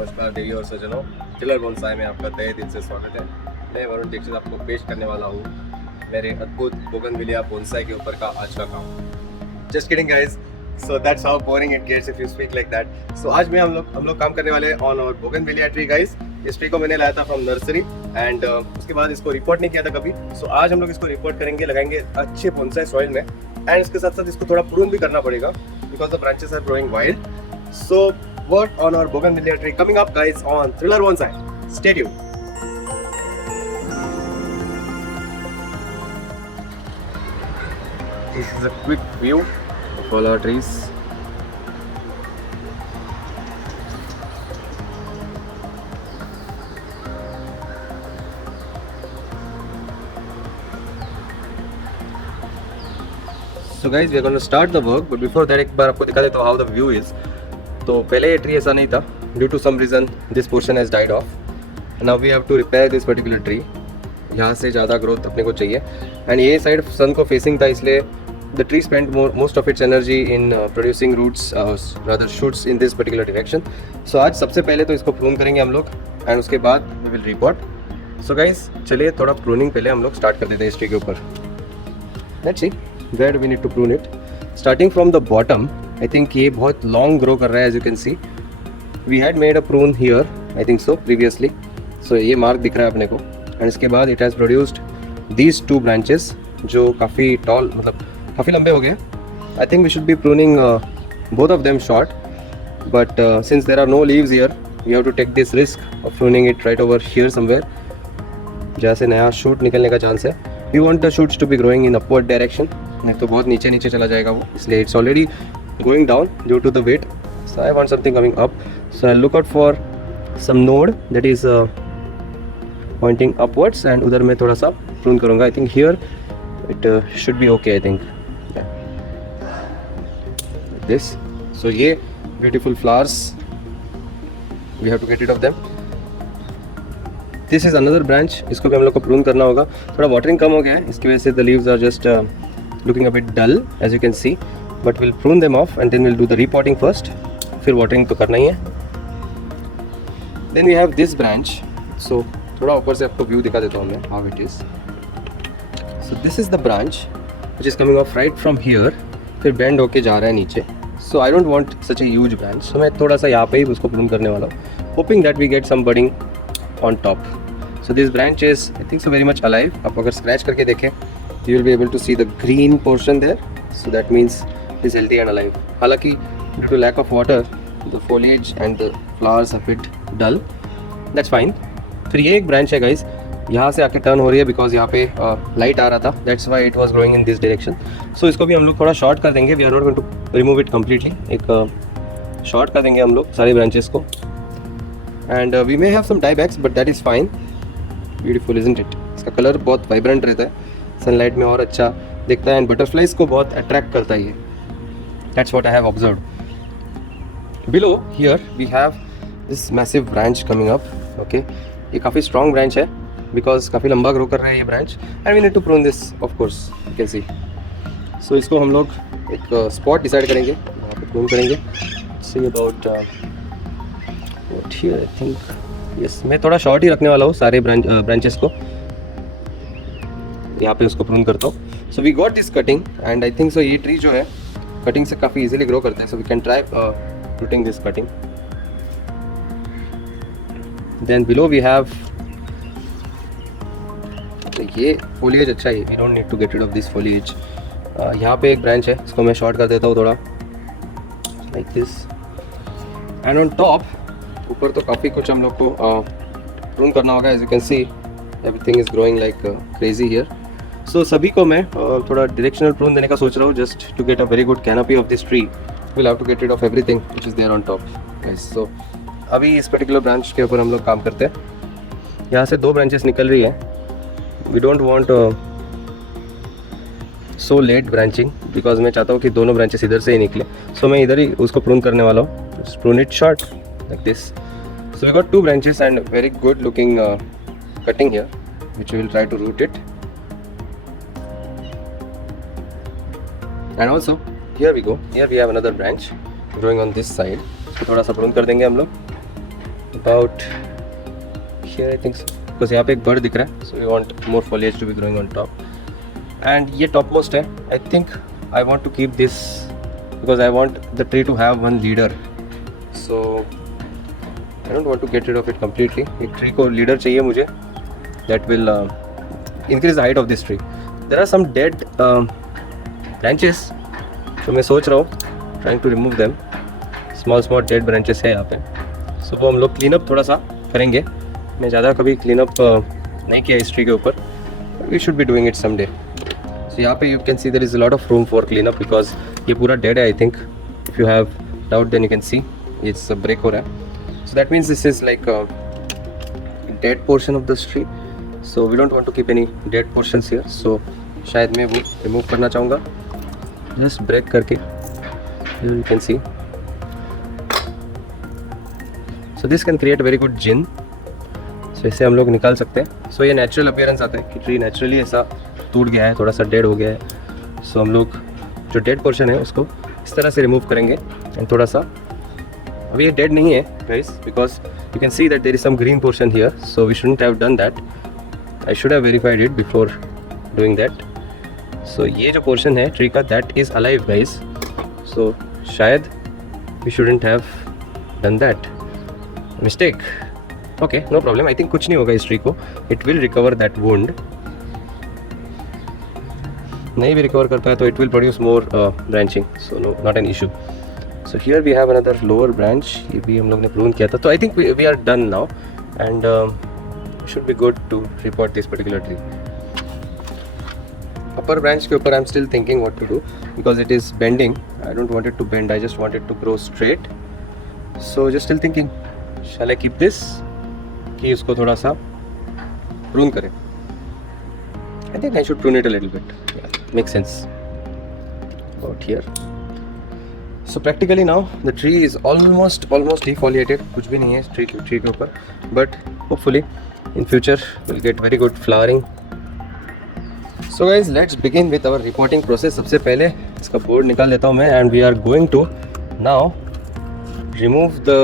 नमस्कार देवी और सज्जनों, टिलर बोनसाई में आपका तहे दिल से स्वागत है। मैं वरुण दीक्षित आपको पेश करने वाला हूँ मेरे अद्भुत बोगनविलिया बोनसाई के ऊपर का आज का काम। Just kidding guys, so that's how boring it gets if you speak like that. So आज में हम लोग काम करने वाले हैं on our bougainvillea tree guys. इस ट्री को मैंने लाया था फ्रॉम नर्सरी एंड उसके बाद इसको रिपोर्ट नहीं किया था कभी। सो आज हम लोग इसको रिपोर्ट करेंगे, लगाएंगे अच्छे बोनसाई सॉइल में एंड इसके साथ साथ इसको थोड़ा प्रून भी करना पड़ेगा because the branches are growing wild. So work on our bougainvillea tree coming up guys on Thriller Bonsai. Stay tuned. This is a quick view of all our trees. So guys, we are going to start the work, but before that एक बार आपको दिखा देता हूँ how the view is. तो पहले ये tree ऐसा नहीं था, due to some reason this portion has died off. Now we have to repair this particular tree. यहाँ से ज़्यादा ग्रोथ अपने को चाहिए एंड ये साइड सन को फेसिंग था, इसलिए the tree spend most of its energy in producing roots rather shoots in this particular direction. So आज सबसे पहले तो इसको प्रून करेंगे हम लोग एंड उसके बाद we will report. So guys चलिए थोड़ा प्रूनिंग पहले हम लोग स्टार्ट कर देते हैं इस ट्री के ऊपर। Let's see where we need to prune it. Starting from the bottom, I think ये बहुत लॉन्ग ग्रो कर रहा है as you can see. We had made a prune here I think so previously. So ये mark दिख रहा है अपने को एंड इसके बाद it has produced these two branches जो काफ़ी टॉल, मतलब काफ़ी लंबे हो गए। I think we should be pruning both of them short, but since there are no leaves here we have to take this risk of pruning it right over here somewhere, जहाँ से नया shoot निकलने का chance है। We want the shoots to be growing in upward direction, नहीं तो बहुत नीचे नीचे चला जाएगा वो, इसलिए it's already going down due to the weight. So I want something coming up, so I'll look out for some node that is pointing upwards and उधर मैं थोड़ा सा prune करूँगा. I think here it should be okay. I think like this. So ये beautiful flowers, we have to get rid of them. This is another branch, इसको भी हम लोग को prune करना होगा। थोड़ा watering कम हो गया है, इसकी वजह से the leaves are just looking a bit dull as you can see. But we'll prune them off and then we'll do the repotting first. फिर watering तो करना ही है। Then we have this branch. So थोड़ा ऊपर से आपको view दिखा देता हूँ मैं how it is. So this is the branch which is coming off right from here. फिर bend होके जा रहा है नीचे. So I don't want such a huge branch. So मैं थोड़ा सा यहाँ पे ही उसको prune करने वाला हूँ, hoping that we get some budding on top. So this branch is I think so very much alive. आप अगर scratch करके देखें you will be able to see the green portion there. So that means is healthy and alive. हालांकि due to lack of water the foliage and the flowers are a bit dull. That's fine. फिर ये एक branch है guys, यहाँ से आके turn हो रही है बिकॉज यहाँ पे लाइट आ रहा था, that's why it was growing in this direction. So इसको भी हम लोग थोड़ा शॉर्ट कर देंगे. We are not going to remove it completely. एक शॉर्ट कर देंगे हम लोग सारे ब्रांचेस को and we may have some diebacks but that is fine. Beautiful isn't it? इसका कलर बहुत वाइब्रेंट रहता है, सनलाइट में और अच्छा दिखता है एंड बटरफ्लाइज को बहुत अट्रैक्ट करता है ये. That's what I have observed. Below here we have this massive branch coming up. Okay, ये काफ़ी strong branch है because काफ़ी लंबा grow कर रहा है ये branch and we need to prune this of course. You can see. So इसको हम लोग एक spot decide करेंगे, वहाँ पे prune करेंगे. See about what here I think. Yes, मैं थोड़ा short ही रखने वाला हूँ सारे branches को. यहाँ पे उसको prune करता हूँ. So we got this cutting and I think so ये tree जो है कटिंग से काफ़ी इजीली ग्रो करता है. So we can try rooting this cutting. Then below we have ये फोलिएज अच्छा है, we don't need to get rid of this foliage. यहाँ पे एक ब्रांच है, इसको मैं शॉर्ट कर देता हूँ थोड़ा like this. And on top ऊपर तो काफ़ी कुछ हम लोग को प्रून करना होगा. As you can see everything is growing like crazy here. So सभी को मैं थोड़ा डायरेक्शनल प्रून देने का सोच रहा हूँ just to get a very good canopy of this tree. Will have to get rid of everything which is there on top guys. So अभी इस पर्टिकुलर ब्रांच के ऊपर हम लोग काम करते हैं. यहाँ से दो ब्रांचेस निकल रही है. We don't want so late branching because मैं चाहता हूँ कि दोनों ब्रांचेस इधर से ही निकले. सो मैं इधर ही उसको प्रून करने वाला हूँ. Prune it short like this. So we got two branches and very good looking cutting here which we will try to root it. And also here we go, here we have another branch growing on this side. इसको थोड़ा सा prune कर देंगे हम लोग. about here I think so, because यहाँ पे एक bird दिख रहा है, so we want more foliage to be growing on top. And ये topmost है. I think I want to keep this because I want the tree to have one leader. So I don't want to get rid of it completely. एक tree को leader चाहिए मुझे. That will increase the height of this tree. There are some dead branches. So मैं सोच रहा हूँ trying to remove them. Small dead branches है यहाँ पे. So वो हम लोग clean up थोड़ा सा करेंगे. मैं ज़्यादा कभी clean up नहीं किया इस tree के ऊपर. We should be doing it someday. So यहाँ पे you can see there is a lot of room for clean up because ये पूरा dead है I think. If you have doubt then you can see it's a break हो रहा है. So that means this is like a dead portion of this tree. So we don't want to keep any dead portions here. So शायद मैं वो remove करना चाहूँगा. Just break करके here you can see. So this can create a very good gin. So इसे हम लोग निकाल सकते हैं. So ये natural appearance आता है कि tree naturally ऐसा टूट गया है, थोड़ा सा डेड हो गया है. So हम लोग जो डेड पोर्शन है उसको इस तरह से रिमूव करेंगे. एंड थोड़ा सा अभी ये डेड नहीं है guys because you can see that there is some green portion here. So we shouldn't have done that. I should have verified it before doing that. So ये जो पोर्शन है ट्री का that is alive guys. So शायद we shouldn't have done that. Mistake. Okay no problem. I think कुछ नहीं होगा इस tree को. It will recover that wound. नहीं भी रिकवर कर पाया तो it will produce more branching. So no not an issue. So here we have another lower branch. ये भी हम लोग ने प्रून किया था. तो I think we are done now and should be good to report this particular tree. Upper branch के ऊपर I am still thinking what to do because it is bending. I don't want it to bend. I just want it to grow straight. So just still thinking shall I keep this कि उसको थोड़ा सा prune करें. I think I should prune it a little bit. Yeah, makes sense. About here. So practically now the tree is almost defoliated. कुछ भी नहीं है इस tree के ऊपर. But hopefully in future we'll get very good flowering. So guys, let's begin with our repotting process. सबसे पहले इसका board निकाल लेता हूँ मैं and we are going to now remove the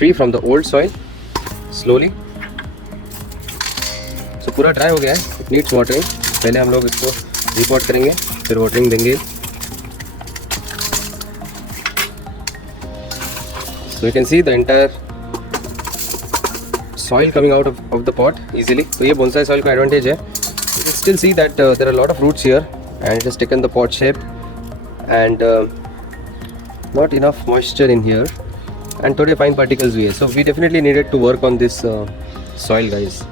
tree from the old soil slowly. So पूरा dry हो गया है. It needs watering. पहले हम लोग इसको रिपोर्ट करेंगे फिर वाटरिंग देंगे. So you can see the entire soil coming out of the pot easily. तो ये बोनसाई सॉइल का एडवांटेज है. You can still see that there are lot of roots here and it has taken the pot shape and not enough moisture in here and थोड़े fine particles भी है. So we definitely needed to work on this soil guys.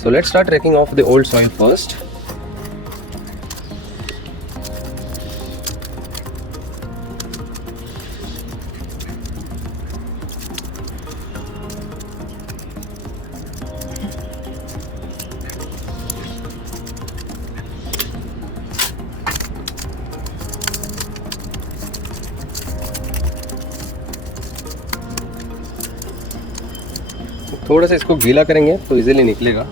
So let's start raking off the old soil first. थोड़ा सा इसको गीला करेंगे तो easily निकलेगा.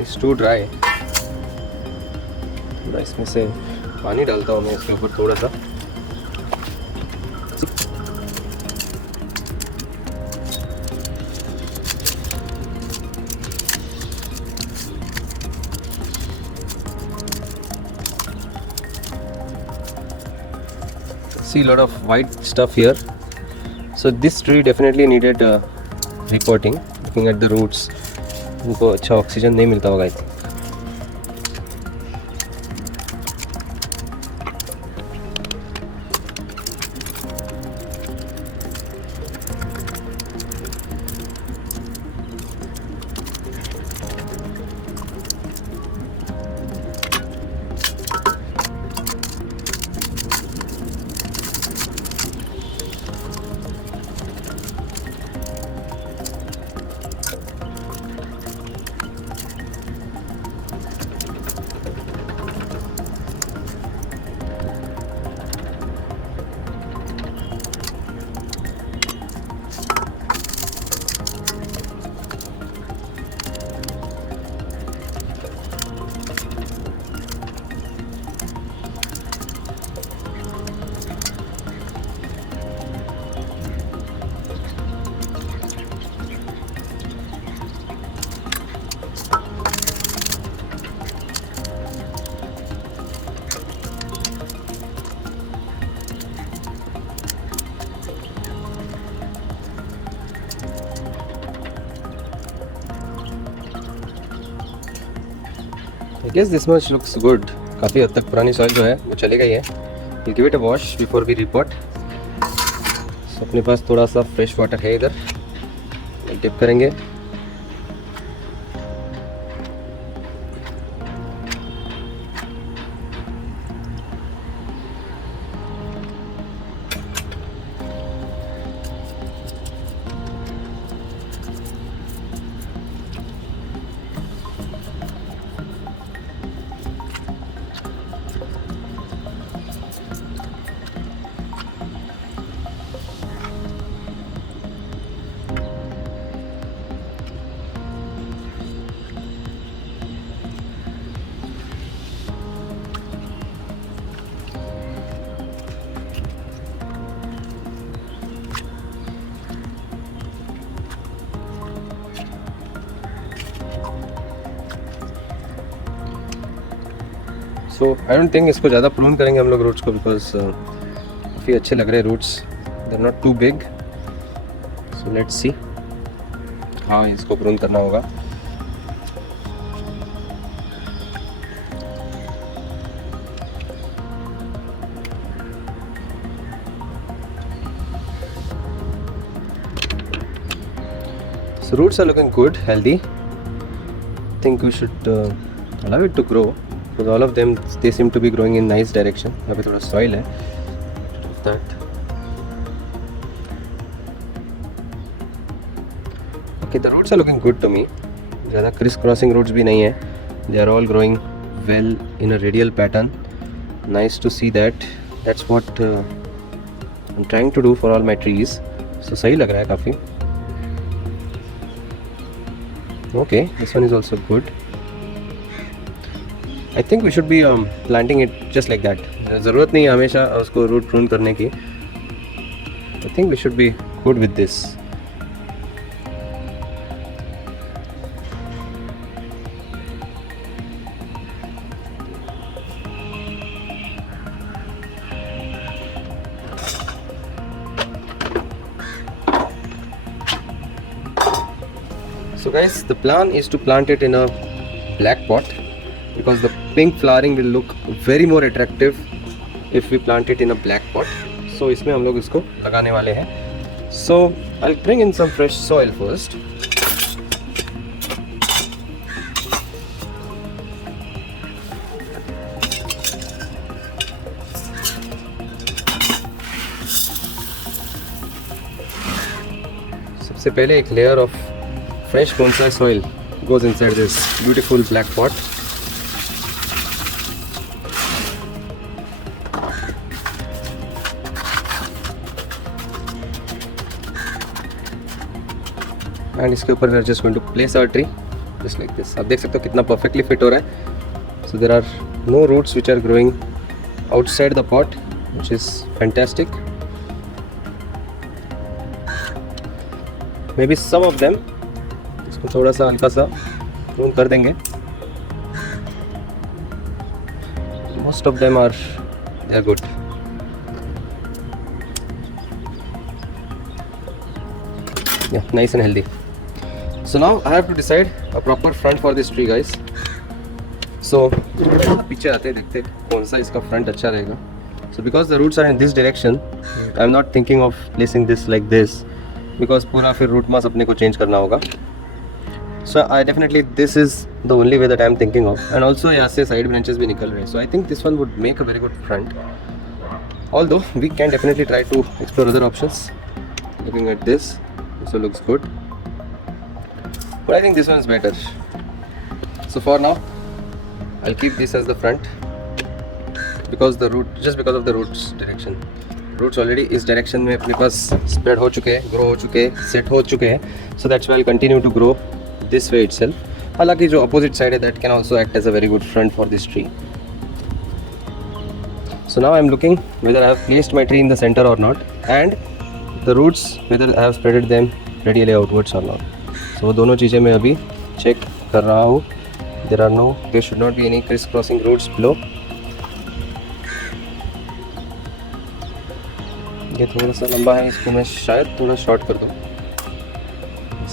It's too dry. थोड़ा इसमें से पानी डालता हूँ मैं इसके ऊपर थोड़ा सा. See a lot of white stuff here. So this tree definitely needed repotting. Looking at the roots, उनको अच्छा ऑक्सीजन नहीं मिलता होगा. I guess this much looks good. काफ़ी हद तक पुरानी सॉइल जो है वो चली गई है. We'll give it a wash before we repot. So अपने पास थोड़ा सा फ्रेश वाटर है इधर, डिप करेंगे. सो आई डोंट थिंक इसको ज़्यादा प्रून करेंगे हम लोग रूट्स को, बिकॉज काफ़ी अच्छे लग रहे हैं roots, they are not too big. So let's see. हाँ, इसको प्रून करना होगा. So roots are looking good, healthy. I think we should allow it to grow, because all of them, they seem to be growing in nice direction. यहाँ पे थोड़ा soil है. That. Okay, the roots are looking good to me. ज़्यादा criss-crossing roots भी नहीं है. They are all growing well in a radial pattern. Nice to see that. That's what I'm trying to do for all my trees. So सही लग रहा है काफ़ी. Okay, this one is also good. I think we should be planting it just like that. ज़रूरत नहीं है हमेशा उसको root prune करने की. I think we should be good with this. So guys, the plan is to plant it in a black pot, because the pink flowering will look very more attractive if we plant it in a black pot. So इसमें हम लोग इसको लगाने वाले हैं. So I'll bring in some fresh soil first. सबसे पहले एक layer of fresh bonsai soil goes inside this beautiful black pot. And इसके ऊपर we are just going to place our tree just like this. आप देख सकते हो कितना perfectly fit हो रहा है. So there are no roots which are growing outside the pot, which is fantastic. Maybe some of them, इसको थोड़ा सा हल्का सा prune कर देंगे. Most of them are, they are good. Yeah, nice and healthy. So now I have to decide a proper front for this tree, guys. So पीछे आते देखते कौन सा इसका front अच्छा रहेगा. So because the roots are in this direction, I am not thinking of placing this like this, because पूरा फिर root mass अपने को change करना होगा. So I definitely, this is the only way that I am thinking of. And also यहाँ से side branches भी निकल रहे हैं. So I think this one would make a very good front. Although we can definitely try to explore other options. Looking at this, also looks good. But I think this one is better. So for now, I'll keep this as the front, because the root, just because of the roots direction. Roots already इस direction में अपने पास spread हो चुके हैं, grow हो चुके हैं, set हो चुके हैं. So that's why I'll continue to grow this way itself. हालांकि जो opposite side है, that can also act as a very good front for this tree. So now I'm looking whether I have placed my tree in the center or not, and the roots whether I have spreaded them radially outwards or not. So वो दोनों चीज़ें मैं अभी check कर रहा हूँ. There should not be any crisscrossing roots below. ये थोड़ा सा लंबा है, इसको मैं शायद थोड़ा शॉर्ट कर दूँ.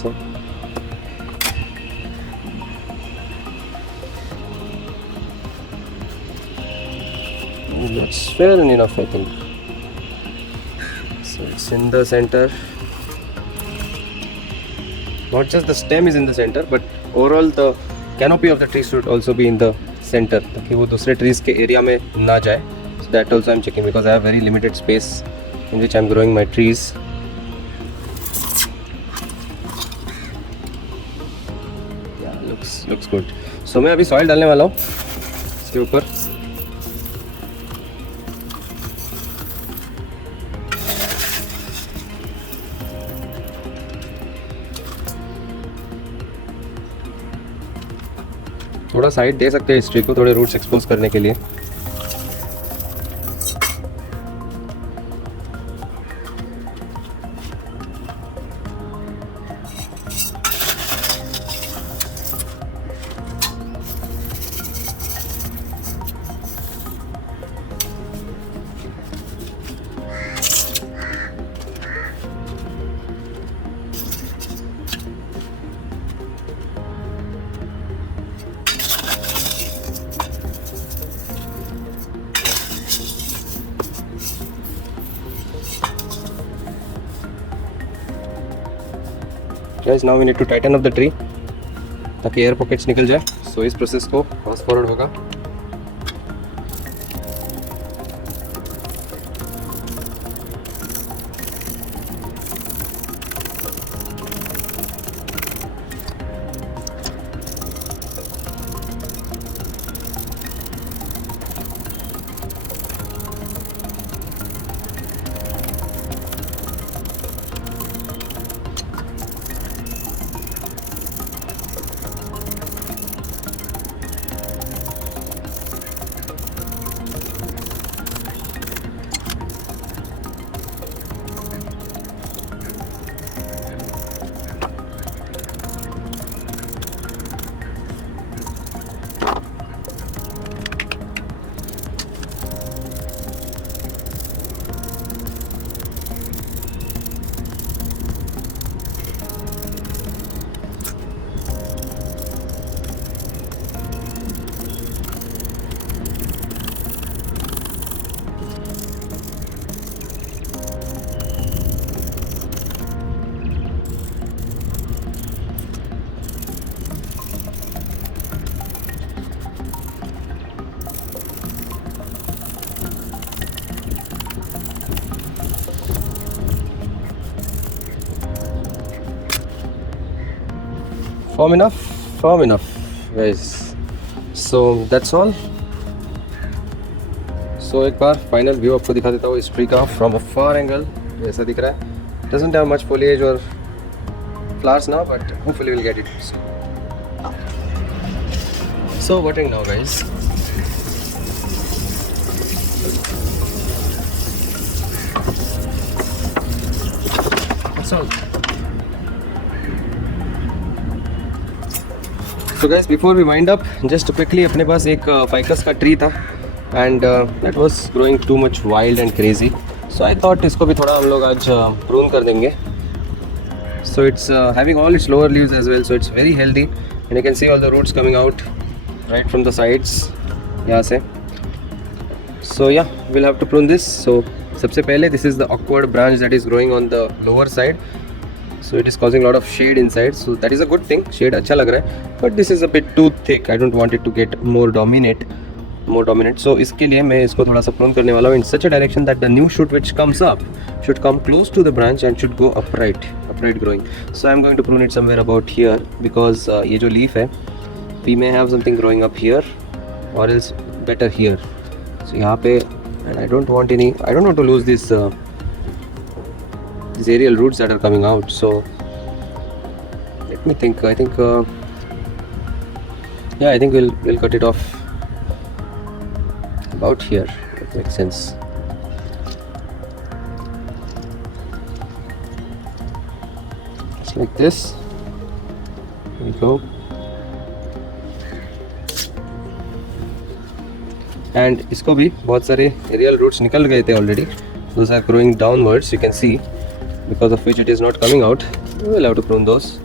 So That's fair enough, I think. So it's in the center. Not just the stem is in the center, but overall the canopy of the tree should also be in the center, ताकि वो दूसरे trees के area में ना जाए. So that also I'm checking because I have very limited space in which I'm growing my trees. Yeah, looks good. So मैं अभी soil डालने वाला हूँ इसके ऊपर. थोड़ा साइड दे सकते हैं इस ट्री को, थोड़े रूट्स एक्सपोज करने के लिए. Guys, now we need to tighten up the tree ताकि एयर पॉकेट्स निकल जाए. सो इस प्रोसेस को फास्ट फॉरवर्ड होगा. Firm enough guys. So that's all. So एक बार फाइनल व्यू आपको दिखा देता हूँ इस ट्री का फ्रॉम अ फार एंगल. ऐसा दिख रहा है. Doesn't have much foliage or flowers now, but hopefully we'll get it. So watering now guys. That's all. So guys, before we wind up, just quickly अपने पास एक ficus का tree था and that was growing too much wild and crazy. So I thought इसको भी थोड़ा हम लोग आज prune कर देंगे. So it's having all its lower leaves as well, so it's very healthy and you can see all the roots coming out right from the sides यहाँ से. So yeah, we'll have to prune this. So सबसे पहले this is the awkward branch that is growing on the lower side. So it is causing a lot of shade inside, so that is a good thing. Shade अच्छा लग रहा है, but this is a bit too thick. I don't want it to get more dominant. So इसके लिए मैं इसको थोड़ा सा prune करने वाला हूँ in such a direction that the new shoot which comes up should come close to the branch and should go upright growing. So I'm going to prune it somewhere about here because ये जो leaf है, we may have something growing up here or else better here. So यहाँ पे, and I don't want to lose this these aerial roots that are coming out. So let me think. I think we'll cut it off about here. That makes sense. Just like this. There we go. And इसको भी बहुत सारे aerial roots निकल गए थे already. Those are growing downwards. You can see, because of which it is not coming out. We'll have to prune those.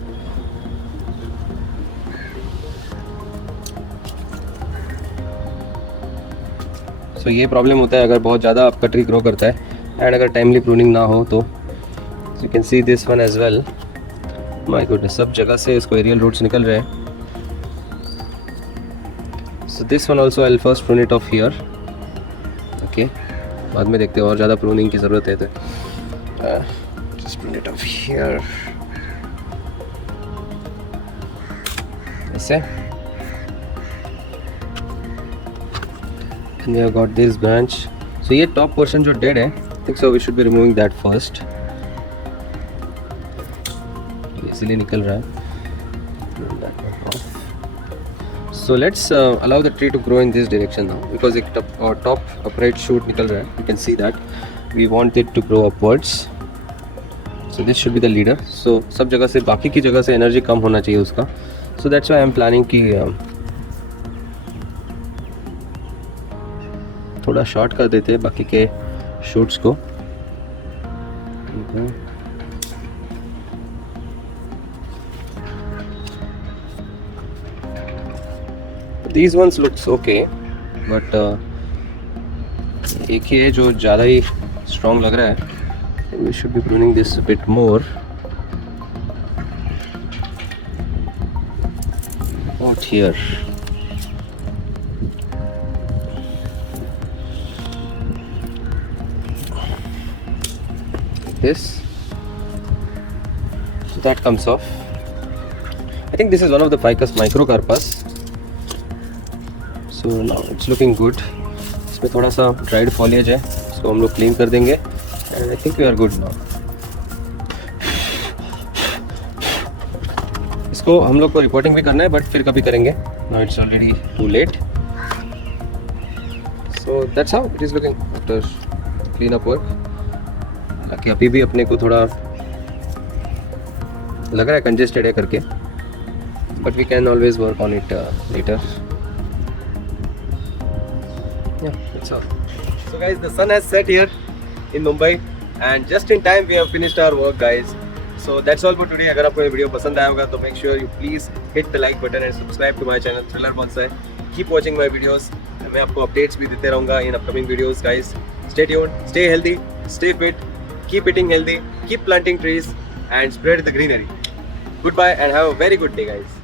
सो ये problem होता है अगर बहुत ज़्यादा आपका ट्री ग्रो करता है एंड अगर टाइमली प्रूनिंग ना हो तो। You can see this one as well. My goodness, सब जगह से इसको एरियल रूट्स निकल रहे हैं। So this one also I will first prune it off here. Okay, बाद में देखते हैं और ज़्यादा प्रूनिंग की ज़रूरत है तो just prune it off here ऐसे। And we have got this branch. So ये top portion जो dead है, I think so we should be removing that first. इसीलिए निकल रहा है। That one off. So let's allow the tree to grow in this direction now because एक top upright shoot निकल रहा है. You can see that. We want it to grow upwards. So this should be the leader. So सब जगह से बाकी की जगह से energy कम होना चाहिए उसका. So that's why I am planning कि थोड़ा शॉर्ट कर देते हैं बाकी के शूट्स को। These ones looks okay, but एक ही है जो ज़्यादा ही स्ट्रॉन्ग लग रहा है। We should be pruning this a bit more. Out here. This, so that comes off. I think this is one of the Ficus microcarpus. So now it's looking good. इसमें थोड़ा सा dried foliage है, इसको हम लोग clean कर देंगे and I think we are good now. इसको हम लोग को रिपोर्टिंग भी करना है but फिर कभी करेंगे. Now it's already too late. So that's how it is looking after clean up work. कि अभी भी अपने को थोड़ा लग रहा है कंजेस्टेड है करके, but we can always work on it later. So guys, the sun has set here in Mumbai and just in time we have finished our work guys. So that's all for today. अगर आपको ये video पसंद आया होगा तो make sure you please hit the like button and subscribe to my channel Thriller Bonsai. Keep watching my videos. मैं आपको updates भी देते रहूँगा in upcoming videos guys. Stay tuned, stay healthy, stay fit. Keep eating healthy, keep planting trees and spread the greenery. Goodbye and have a very good day guys.